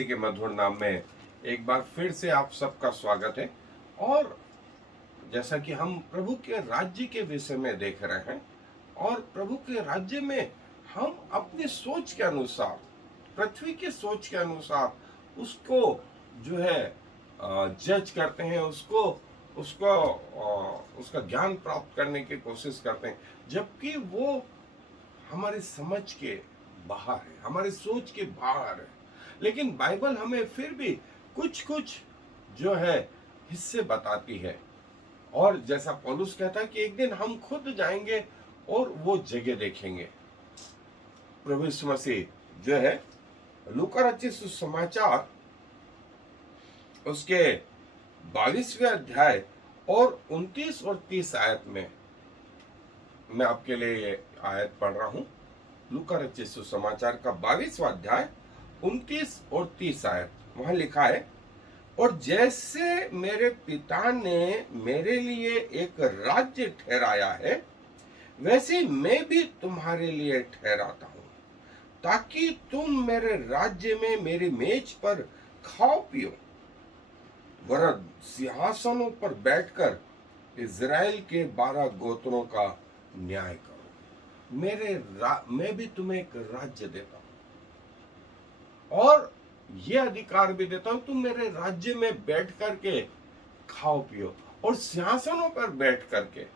मसीह के मधुर नाम में एक बार फिर से आप सबका स्वागत है। और जैसा कि हम प्रभु के राज्य के विषय में देख रहे हैं, और प्रभु के राज्य में हम अपनी सोच के अनुसार, पृथ्वी की सोच के अनुसार उसको जो है जज करते हैं, उसको उसको उसका ज्ञान प्राप्त करने की कोशिश करते हैं, जबकि वो हमारी समझ के बाहर है, हमारी सोच के बाहर है। लेकिन बाइबल हमें फिर भी कुछ कुछ जो है हिस्से बताती है। और जैसा पौलुस कहता है कि एक दिन हम खुद जाएंगे और वो जगह देखेंगे। प्रभु यीशु मसीह जो है लूका रचित सुसमाचार उसके 22वें अध्याय और 29 और 30 आयत में मैं आपके लिए ये आयत पढ़ रहा हूं। लूका रचित सुसमाचार का 22वां अध्याय 29 और 30 आयत। वहां लिखा है, और जैसे मेरे पिता ने मेरे लिए एक राज्य ठहराया है, वैसे मैं भी तुम्हारे लिए ठहराता हूं, ताकि तुम मेरे राज्य में मेरी मेज पर खाओ पियो, वरन सिंहासनों पर बैठकर इज़राइल के 12 गोत्रों का न्याय करो। मैं भी तुम्हें एक राज्य देता हूं और ये अधिकार भी देता हूं, तुम मेरे राज्य में बैठ करके खाओ पियो और सिंहासनों पर बैठ करके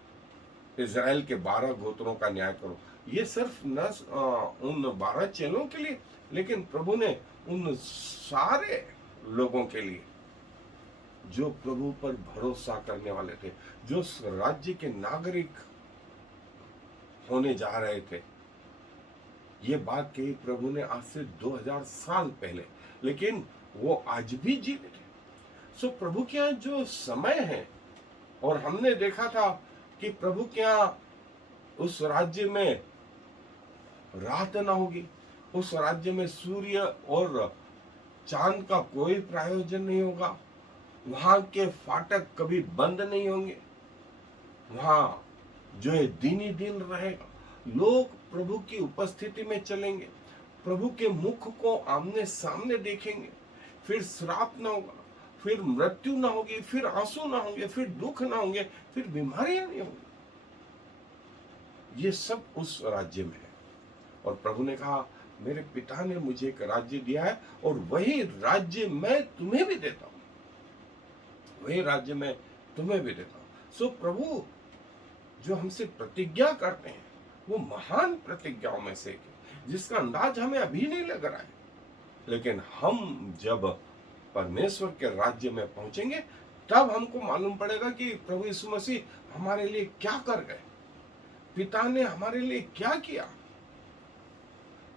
इज़राइल के 12 गोत्रों का न्याय करो। ये सिर्फ न उन 12 चेलों के लिए, लेकिन प्रभु ने उन सारे लोगों के लिए जो प्रभु पर भरोसा करने वाले थे, जो राज्य के नागरिक होने जा रहे थे। ये बात कही प्रभु ने आज से 2000 साल पहले, लेकिन वो आज भी जीवित है। सो प्रभु के यहाँ जो समय है, और हमने देखा था कि प्रभु के यहाँ उस राज्य में रात ना होगी, उस राज्य में सूर्य और चांद का कोई प्रायोजन नहीं होगा, वहां के फाटक कभी बंद नहीं होंगे, वहां जो है दिन ही दिन रहेगा। लोग प्रभु की उपस्थिति में चलेंगे, प्रभु के मुख को आमने सामने देखेंगे। फिर श्राप ना होगा, फिर मृत्यु ना होगी, फिर आंसू ना होंगे, फिर दुख ना होंगे, फिर बीमारियां नहीं होंगी। ये सब उस राज्य में है। और प्रभु ने कहा, मेरे पिता ने मुझे एक राज्य दिया है और वही राज्य मैं तुम्हें भी देता हूं, वही राज्य मैं तुम्हें भी देता हूं। सो प्रभु जो हमसे प्रतिज्ञा करते हैं, वो महान प्रतिज्ञाओं में से जिसका अंदाज हमें अभी नहीं लग रहा है, लेकिन हम जब परमेश्वर के राज्य में पहुंचेंगे तब हमको मालूम पड़ेगा कि प्रभु यीशु मसीह हमारे लिए क्या कर गए, पिता ने हमारे लिए क्या किया।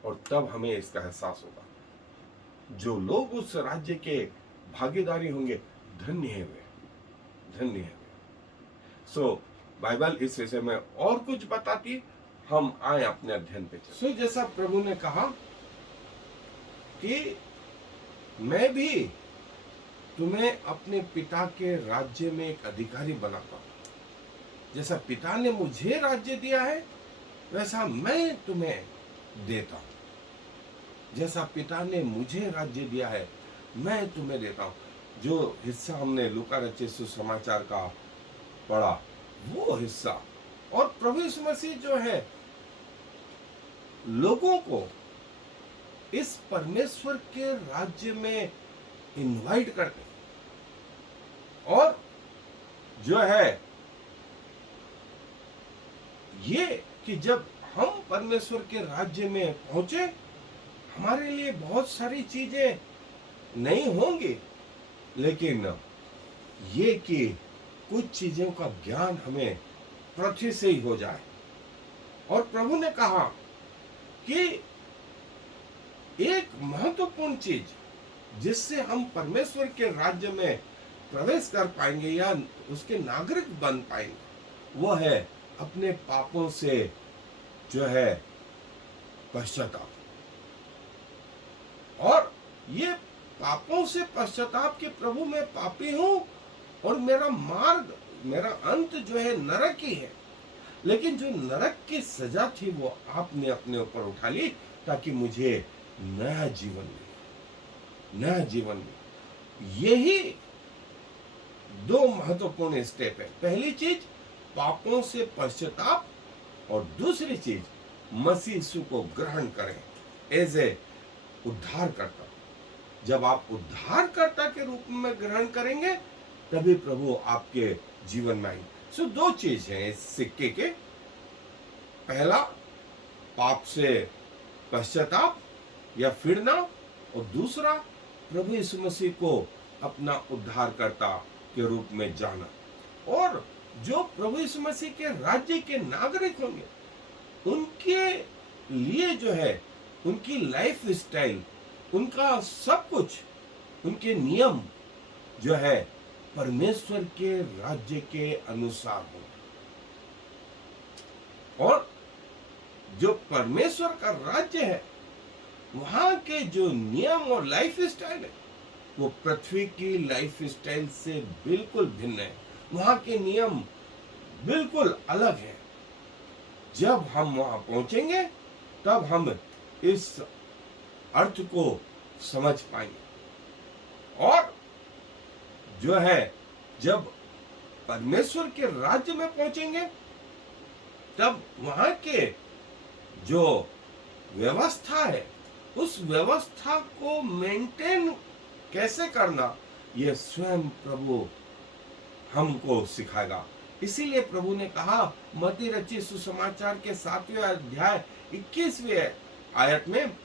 और तब हमें इसका एहसास होगा। जो लोग उस राज्य के भागीदारी होंगे, धन्य है वे, धन्य है वे। सो बाइबल इस विषय में और कुछ बताती, हम आए अपने अध्ययन पे। सो जैसा प्रभु ने कहा कि मैं भी तुम्हें अपने पिता के राज्य में एक अधिकारी बनाता हूं, जैसा पिता ने मुझे राज्य दिया है वैसा मैं तुम्हें देता हूं, जैसा पिता ने मुझे राज्य दिया है मैं तुम्हें देता हूं। जो हिस्सा हमने लूका रचित सुसमाचार का पढ़ा, वो हिस्सा, और प्रभु यीशु मसीह जो है लोगों को इस परमेश्वर के राज्य में इनवाइट करते हैं। और जो है ये कि जब हम परमेश्वर के राज्य में पहुंचे, हमारे लिए बहुत सारी चीजें नहीं होंगी, लेकिन ये कि कुछ चीजों का ज्ञान हमें पृथ्वी से ही हो जाए। और प्रभु ने कहा कि एक महत्वपूर्ण चीज जिससे हम परमेश्वर के राज्य में प्रवेश कर पाएंगे या उसके नागरिक बन पाएंगे, वो है अपने पापों से जो है पश्चाताप। और ये पापों से पश्चाताप के, प्रभु मैं पापी हूं और मेरा मार्ग, मेरा अंत जो है नरक ही है, लेकिन जो नरक की सजा थी वो आपने अपने ऊपर उठा ली ताकि मुझे नया जीवन मिले। नया जीवन दे। यही दो महत्वपूर्ण स्टेप है। पहली चीज पापों से पश्चाताप, और दूसरी चीज मसीह यीशु को ग्रहण करें एज ए उद्धारकर्ता। जब आप उद्धारकर्ता के रूप में ग्रहण करेंगे तभी प्रभु आपके जीवन में आएंगे। सो दो चीज हैं इस सिक्के के। पहला पाप से पश्चाताप या फिरना, और दूसरा प्रभु यीशु मसीह को अपना उद्धारकर्ता के रूप में जाना। और जो प्रभु यीशु मसीह के राज्य के नागरिक होंगे उनके लिए जो है उनकी लाइफ स्टाइल, उनका सब कुछ, उनके नियम जो है परमेश्वर के राज्य के अनुसार हो। और जो परमेश्वर का राज्य है वहां के जो नियम और लाइफ स्टाइल है वो पृथ्वी की लाइफ स्टाइल से बिल्कुल भिन्न है। वहां के नियम बिल्कुल अलग है। जब हम वहां पहुंचेंगे तब हम इस अर्थ को समझ पाएंगे। और जो है जब परमेश्वर के राज्य में पहुंचेंगे तब वहां के जो व्यवस्था है उस व्यवस्था को मेंटेन कैसे करना यह स्वयं प्रभु हमको सिखाएगा। इसीलिए प्रभु ने कहा मत्ती रचित सुसमाचार के 7वें अध्याय 21वें आयत में,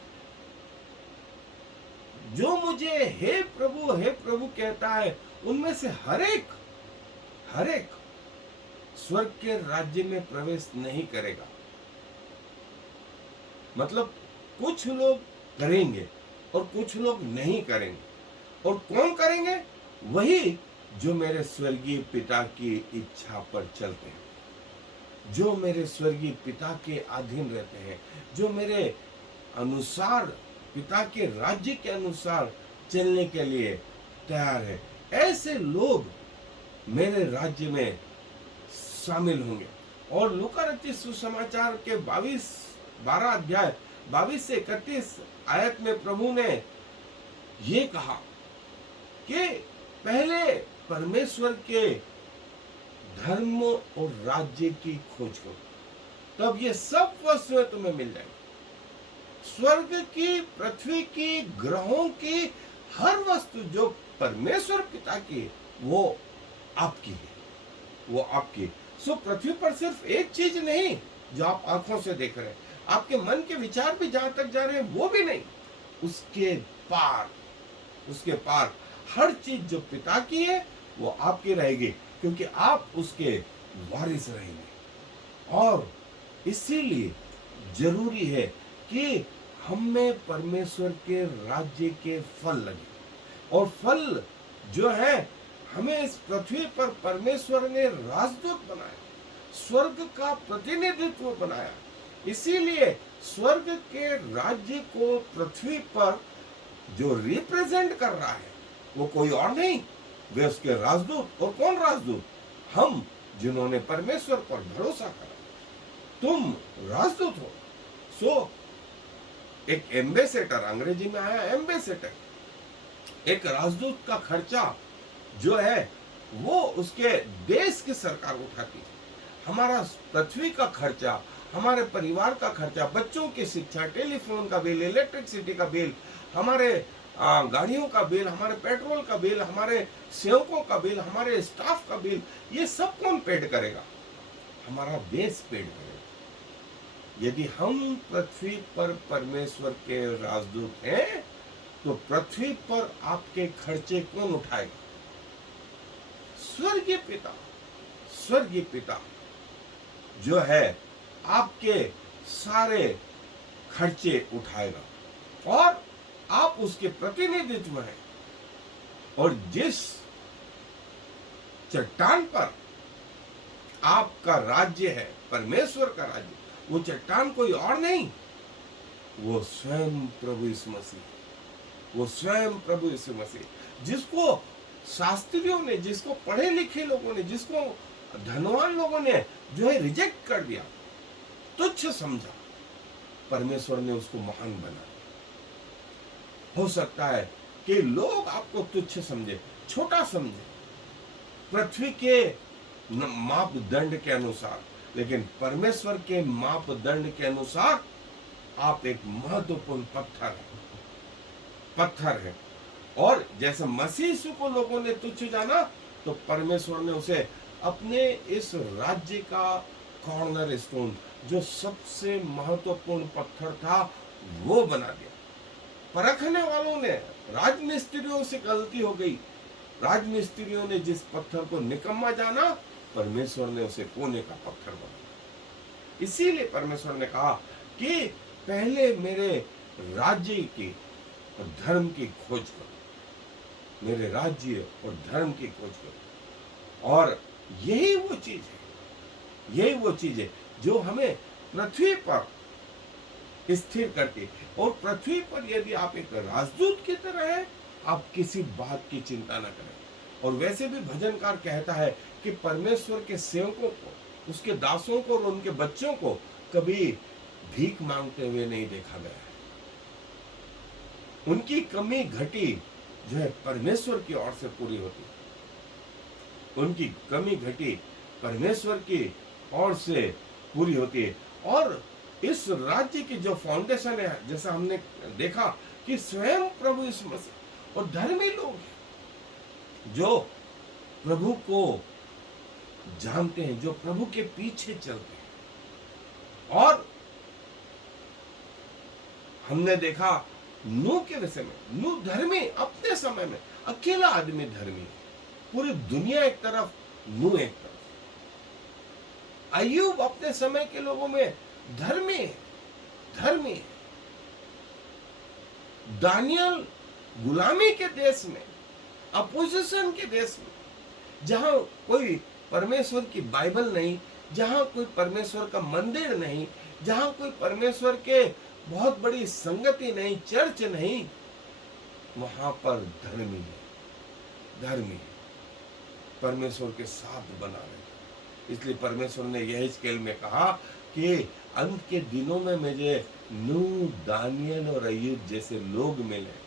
जो मुझे हे प्रभु कहता है उनमें से हर एक स्वर्ग के राज्य में प्रवेश नहीं करेगा। मतलब कुछ लोग करेंगे और कुछ लोग नहीं करेंगे। और कौन करेंगे? वही जो मेरे स्वर्गीय पिता की इच्छा पर चलते हैं, जो मेरे स्वर्गीय पिता के अधीन रहते हैं, जो मेरे अनुसार पिता के राज्य के अनुसार चलने के लिए तैयार है। ऐसे लोग मेरे राज्य में शामिल होंगे। और लूका रचित सुसमाचार के 12 अध्याय 22 से 31 आयत में प्रभु ने ये कहा कि पहले परमेश्वर के धर्म और राज्य की खोज करो, तब ये सब वस्तुएं तुम्हें मिल जाएंगी। स्वर्ग की, पृथ्वी की, ग्रहों की हर वस्तु जो परमेश्वर पिता की वो आपकी है, वो आपकी। सो पृथ्वी पर सिर्फ एक चीज नहीं जो आप आंखों से देख रहे हैं, आपके मन के विचार भी जहां तक जा रहे हैं वो भी नहीं, उसके पार हर चीज जो पिता की है वो आपकी रहेगी, क्योंकि आप उसके वारिस रहेंगे। और इसीलिए जरूरी है कि हमें परमेश्वर के राज्य के फल लगे। और फल जो है हमें इस पृथ्वी पर परमेश्वर ने राजदूत बनाया, स्वर्ग का प्रतिनिधित्व बनाया। इसीलिए स्वर्ग के राज्य को पृथ्वी पर जो रिप्रेजेंट कर रहा है वो कोई और नहीं, वे उसके राजदूत। और कौन राजदूत? हम जिन्होंने परमेश्वर पर भरोसा करा। तुम राजदूत हो। सो एक एम्बेसडर, अंग्रेजी में आया एम्बेसडर, एक राजदूत का खर्चा जो है वो उसके देश की सरकार उठाती है। हमारा पृथ्वी का खर्चा, हमारे परिवार का खर्चा, बच्चों की शिक्षा, टेलीफोन का बिल, इलेक्ट्रिसिटी का बिल, हमारे गाड़ियों का बिल, हमारे पेट्रोल का बिल, हमारे सेवकों का बिल, हमारे स्टाफ का बिल, ये सब कौन पेड करेगा? हमारा देश पेड करेगा। यदि हम पृथ्वी पर परमेश्वर के राजदूत हैं तो पृथ्वी पर आपके खर्चे कौन उठाएगा? स्वर्गीय पिता जो है आपके सारे खर्चे उठाएगा और आप उसके प्रतिनिधित्व हैं। और जिस चट्टान पर आपका राज्य है, परमेश्वर का राज्य, वो चट्टान कोई और नहीं, वो स्वयं प्रभु यीशु मसीह, वो स्वयं प्रभु यीशु मसीह, जिसको शास्त्रियों ने, जिसको पढ़े लिखे लोगों ने, जिसको धनवान लोगों ने जो है रिजेक्ट कर दिया, तुच्छ समझा, परमेश्वर ने उसको महान बना। हो सकता है कि लोग आपको तुच्छ समझे, छोटा समझे, पृथ्वी के मापदंड के अनुसार, लेकिन परमेश्वर के मापदंड के अनुसार आप एक महत्वपूर्ण पत्थर है। और जैसे मसीह यीशु को लोगों ने तुच्छ जाना, तो परमेश्वर ने उसे अपने इस राज्य का कॉर्नर स्टोन, जो सबसे महत्वपूर्ण पत्थर था, वो बना दिया। परखने वालों ने, राजमिस्त्रियों से गलती हो गई। राजमिस्त्रियों ने जिस पत्थर को निकम्मा जाना, परमेश्वर ने उसे कोने का पत्थर बनाया। इसीलिए परमेश्वर ने कहा कि पहले मेरे राज्य की और धर्म की खोज करो, मेरे राज्य और धर्म की खोज करो। और यही वो चीज है जो हमें पृथ्वी पर स्थिर करती। और पृथ्वी पर यदि आप एक राजदूत की तरह हैं, आप किसी बात की चिंता न करें। और वैसे भी भजनकार कहता है कि परमेश्वर के सेवकों को, उसके दासों को और उनके बच्चों को कभी भीख मांगते हुए नहीं देखा गया है। उनकी कमी घटी जो है परमेश्वर की ओर से पूरी होती है। उनकी कमी घटी परमेश्वर की ओर से पूरी होती है। और इस राज्य की जो फाउंडेशन है, जैसा हमने देखा कि स्वयं प्रभु यीशु मसीह और धर्मी लोग हैं जो प्रभु को जानते हैं, जो प्रभु के पीछे चलते हैं। और हमने देखा नूह के विषय में, नूह धर्मी, अपने समय में अकेला आदमी धर्मी है। पूरी दुनिया एक तरफ, नूह एक तरफ। अय्यूब अपने समय के लोगों में धर्मी है। दानियल गुलामी के देश में, अपोजिशन के देश में, जहां कोई परमेश्वर की बाइबल नहीं, जहां कोई परमेश्वर का मंदिर नहीं, जहां कोई परमेश्वर के बहुत बड़ी संगति नहीं, चर्च नहीं, वहां पर धर्मी परमेश्वर के साथ बना रहे। इसलिए परमेश्वर ने यहेजकेल में कहा कि अंत के दिनों में मुझे नूह, दानियल और अय्यूब जैसे लोग मिले,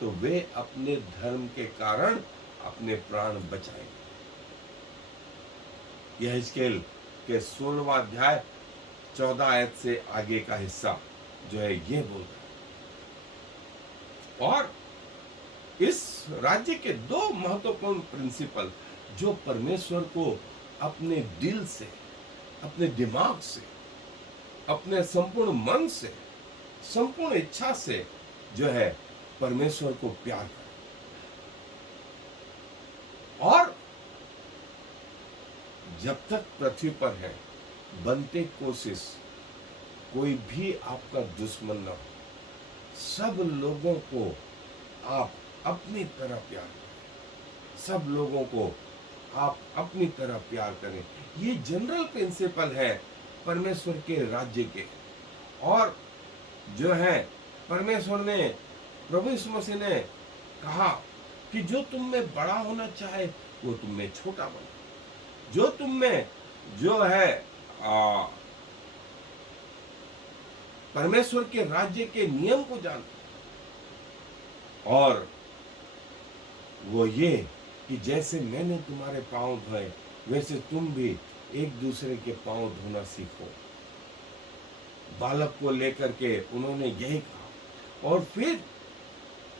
तो वे अपने धर्म के कारण अपने प्राण बचाएंगे। यहेजकेल के 16वां अध्याय 14 आयत से आगे का हिस्सा जो है ये बोलता है। और इस राज्य के दो महत्वपूर्ण प्रिंसिपल जो परमेश्वर को अपने दिल से, अपने दिमाग से, अपने संपूर्ण मन से, संपूर्ण इच्छा से जो है परमेश्वर को प्यार करें। और जब तक पृथ्वी पर है, बनते कोशिश कोई भी आपका दुश्मन न हो, सब लोगों को आप अपनी तरह प्यार करें, सब लोगों को आप अपनी तरह प्यार करें। ये जनरल प्रिंसिपल है परमेश्वर के राज्य के। और जो है परमेश्वर ने, प्रभु यीशु मसीह ने कहा कि जो तुम में बड़ा होना चाहे वो तुम में छोटा बने। जो तुम में जो है परमेश्वर के राज्य के नियम को जानते, और वो ये कि जैसे मैंने तुम्हारे पांव धोए, वैसे तुम भी एक दूसरे के पांव धोना सीखो। बालक को लेकर के उन्होंने यही कहा। और फिर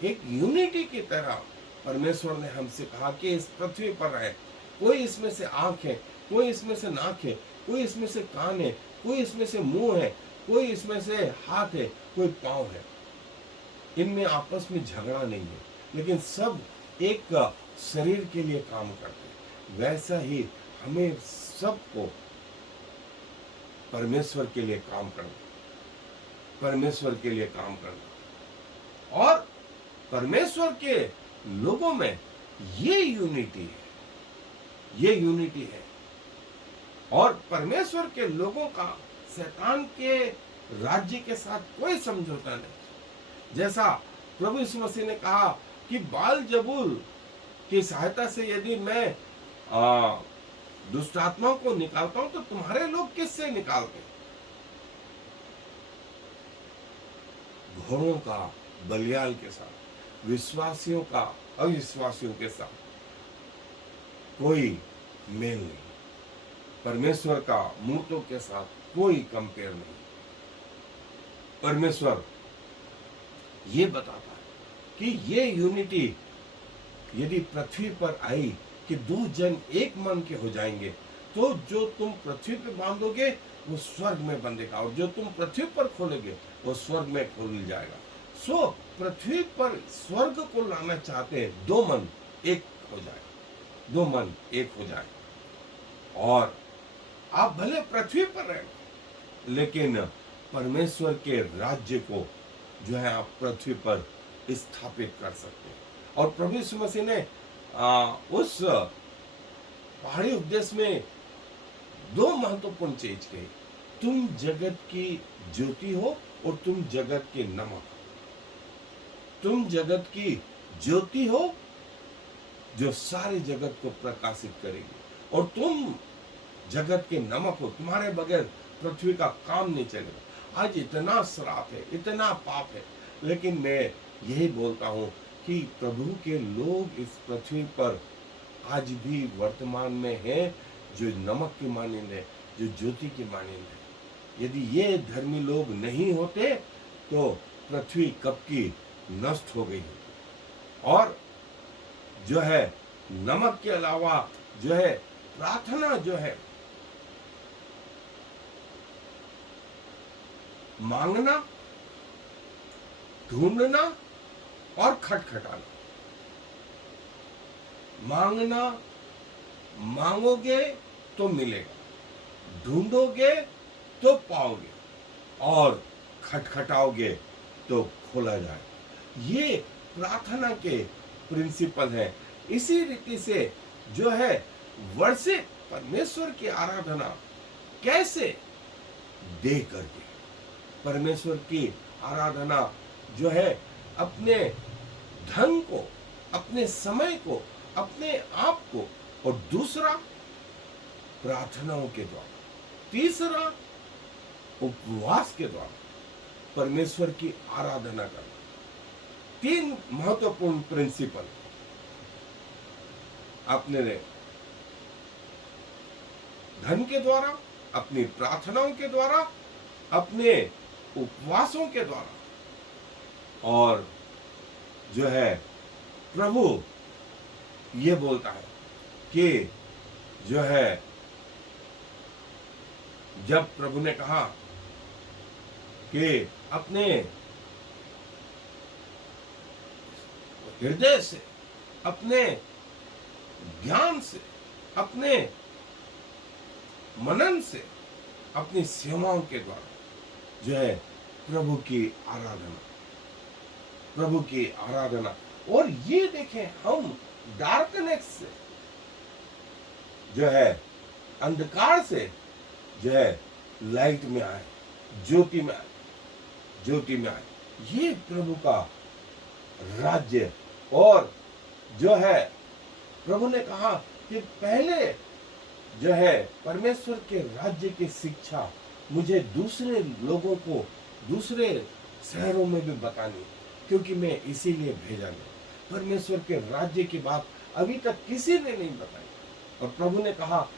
एक यूनिटी की तरह परमेश्वर ने हमसे कहा कि इस पृथ्वी पर है, कोई इसमें से आंख है, कोई इसमें से नाक है, कोई इसमें से कान है, कोई इसमें से मुंह है, कोई इसमें से हाथ है, कोई पांव है। इनमें आपस में झगड़ा नहीं है, लेकिन सब एक शरीर के लिए काम करते हैं। वैसा ही हमें सबको परमेश्वर के लिए काम करना, परमेश्वर के लिए काम करना। और परमेश्वर के लोगों में ये यूनिटी है। और परमेश्वर के लोगों का शैतान के राज्य के साथ कोई समझौता नहीं। जैसा प्रभु यीशु मसीह ने कहा कि बाल-जबूल की सहायता से यदि मैं दुष्ट आत्माओं को निकालता हूं, तो तुम्हारे लोग किससे निकालते? घोड़ों का, बलियाल के साथ। विश्वासियों का अविश्वासियों के साथ कोई मेल नहीं, परमेश्वर का मूर्तों के साथ कोई कंपेयर नहीं। परमेश्वर ये बताता है कि ये यूनिटी यदि पृथ्वी पर आई कि दो जन एक मन के हो जाएंगे, तो जो तुम पृथ्वी पे बांधोगे वो स्वर्ग में बंधेगा, और जो तुम पृथ्वी पर खोलोगे वो स्वर्ग में खोल जाएगा। सो पृथ्वी पर स्वर्ग को लाना चाहते हैं, दो मन एक हो जाए, दो मन एक हो जाए। और आप भले पृथ्वी पर रहे, लेकिन परमेश्वर के राज्य को जो है आप पृथ्वी पर स्थापित कर सकते हैं। और प्रभु यीशु मसीह ने उस पहाड़ी उपदेश में दो महत्वपूर्ण चीज कही, तुम जगत की ज्योति हो और तुम जगत के नमक हो। तुम जगत की ज्योति हो जो सारे जगत को प्रकाशित करेगी, और तुम जगत के नमक हो, तुम्हारे बगैर पृथ्वी का काम नहीं चलेगा। आज इतना श्राप है, इतना पाप है, लेकिन मैं यही बोलता हूं कि प्रभु के लोग इस पृथ्वी पर आज भी वर्तमान में हैं, जो नमक की मानिंद है, जो ज्योति की मानिंद है। यदि ये धर्मी लोग नहीं होते तो पृथ्वी कब की नष्ट हो गई होती। और जो है नमक के अलावा जो है प्रार्थना, जो है मांगना, ढूंढना और खटखटाना। मांगना, मांगोगे तो मिलेगा, ढूंढोगे तो पाओगे, और खटखटाओगे तो खोला जाए। ये प्रार्थना के प्रिंसिपल है। इसी रीति से जो है वर्षिप, परमेश्वर की आराधना कैसे दे करके, परमेश्वर की आराधना जो है अपने धन को, अपने समय को, अपने आप को, और दूसरा प्रार्थनाओं के द्वारा, तीसरा उपवास के द्वारा परमेश्वर की आराधना करना। तीन महत्वपूर्ण प्रिंसिपल अपने धन के द्वारा, अपनी प्रार्थनाओं के द्वारा, अपने उपवासों के द्वारा। और जो है प्रभु ये बोलता है कि जो है जब प्रभु ने कहा कि अपने हृदय से, अपने ज्ञान से, अपने मनन से, अपनी सेवाओं के द्वारा जो है प्रभु की आराधना, प्रभु की आराधना। और ये देखें, हम डार्कनेस से जो है, अंधकार से जो है लाइट में आए, ज्योति में आए, ज्योति में आए। ये प्रभु का राज्य। और जो है प्रभु ने कहा कि पहले जो है परमेश्वर के राज्य की शिक्षा मुझे दूसरे लोगों को, दूसरे शहरों में भी बतानी, क्योंकि मैं इसीलिए भेजा गया। परमेश्वर के राज्य की बात अभी तक किसी ने नहीं बताई। और प्रभु ने कहा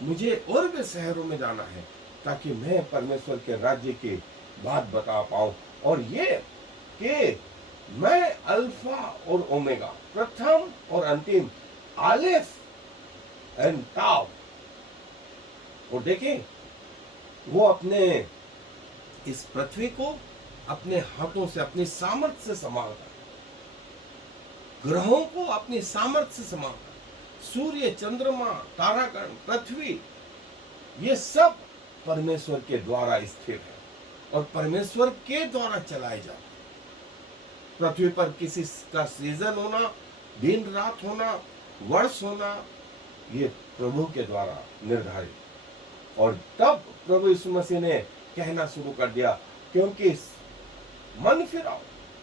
मुझे और भी शहरों में जाना है, ताकि मैं परमेश्वर के राज्य की बात बता पाऊं। और ये कि मैं अल्फा और ओमेगा, प्रथम और अंतिम, आलिफ एंड ताव। और देखें, वो अपने इस पृथ्वी को अपने हाथों से, अपनी सामर्थ्य से संभालता है, ग्रहों को अपनी सामर्थ्य से संभालता है। सूर्य, चंद्रमा, तारागण, पृथ्वी, ये सब परमेश्वर के द्वारा स्थिर है और परमेश्वर के द्वारा चलाए जाते हैं। पृथ्वी पर किसी का सीजन होना, दिन रात होना, वर्ष होना, ये प्रभु के द्वारा निर्धारित। और तब प्रभु यीशु मसीह ने कहना शुरू कर दिया, क्योंकि मन फिराओ,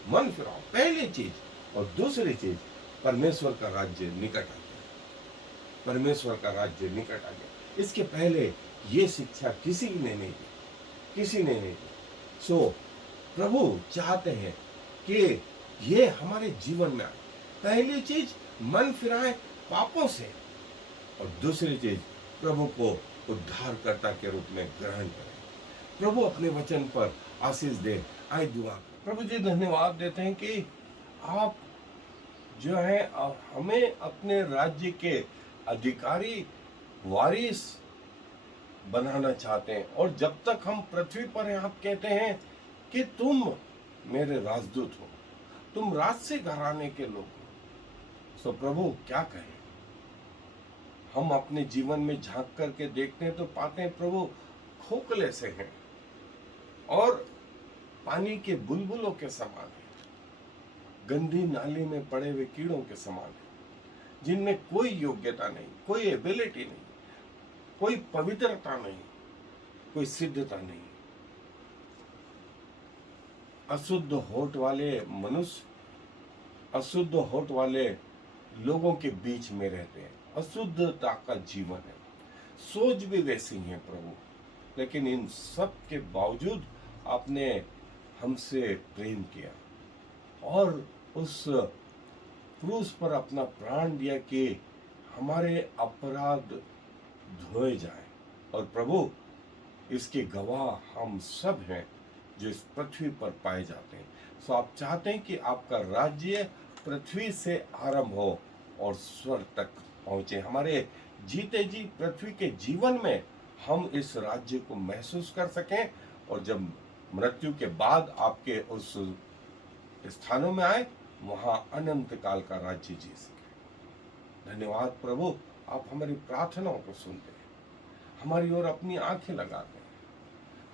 मन फिराओ, पहली चीज। और दूसरी चीज, परमेश्वर का राज्य निकट आ गया, परमेश्वर का राज्य निकट आ गया। इसके पहले ये शिक्षा किसी ने नहीं दी, किसी ने नहीं दी। सो प्रभु चाहते हैं कि ये हमारे जीवन में आए। पहली चीज मन फिराए पापों से, और दूसरी चीज प्रभु को उद्धारकर्ता के रूप में ग्रहण करें। प्रभु अपने वचन पर आशीष दे। आए दुआ। प्रभु जी धन्यवाद देते हैं कि आप जो है हमें अपने राज्य के अधिकारी वारिस बनाना चाहते हैं, और जब तक हम पृथ्वी पर हैं आप कहते हैं कि तुम मेरे राजदूत हो, तुम राज से घराने के लोग हो। सो प्रभु क्या कहें, हम अपने जीवन में झांक करके देखते हैं तो पाते हैं प्रभु खोखले से हैं और पानी के बुलबुलों के समान है, गंदी नाली में पड़े हुए कीड़ों के समान है, जिनमें कोई योग्यता नहीं, कोई एबिलिटी नहीं, कोई पवित्रता नहीं, कोई सिद्धता नहीं। अशुद्ध होठ वाले मनुष्य अशुद्ध होठ वाले लोगों के बीच में रहते हैं, अशुद्धता का जीवन है, सोच भी वैसी है प्रभु। लेकिन इन सब के बावजूद आपने हमसे प्रेम किया और उस क्रूस पर अपना प्राण दिया कि हमारे अपराध धोए जाए। और प्रभु इसके गवाह हम सब हैं जो इस पृथ्वी पर पाए जाते हैं। सो आप चाहते हैं कि आपका राज्य पृथ्वी से आरंभ हो और स्वर्ग तक पहुंचे। हमारे जीते जी पृथ्वी के जीवन में हम इस राज्य को महसूस कर सकें, और जब मृत्यु के बाद आपके उस स्थानों में आए वहां अनंत काल का राज्य जी सके। धन्यवाद प्रभु, आप हमारी प्रार्थनाओं को सुनते हैं, हमारी ओर अपनी आंखें लगाते हैं,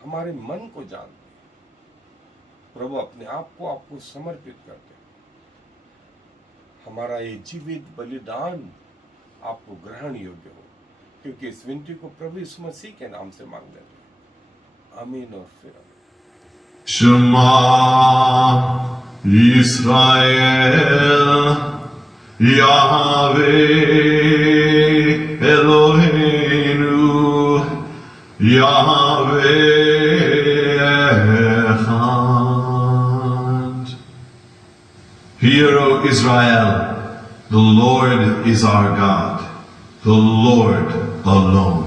हमारे मन को जानते हैं। प्रभु अपने आप को आपको समर्पित करते हैं। हमारा ये जीवित बलिदान आपको ग्रहण योग्य हो, क्योंकि इस विनती को प्रभु यीशु मसीह के नाम से मांग लेते हैं। आमीन और फिर आमीन। Shema Yisrael Yahweh Eloheinu Yahweh Echad. Hear, O Israel, the Lord is our God, the Lord alone.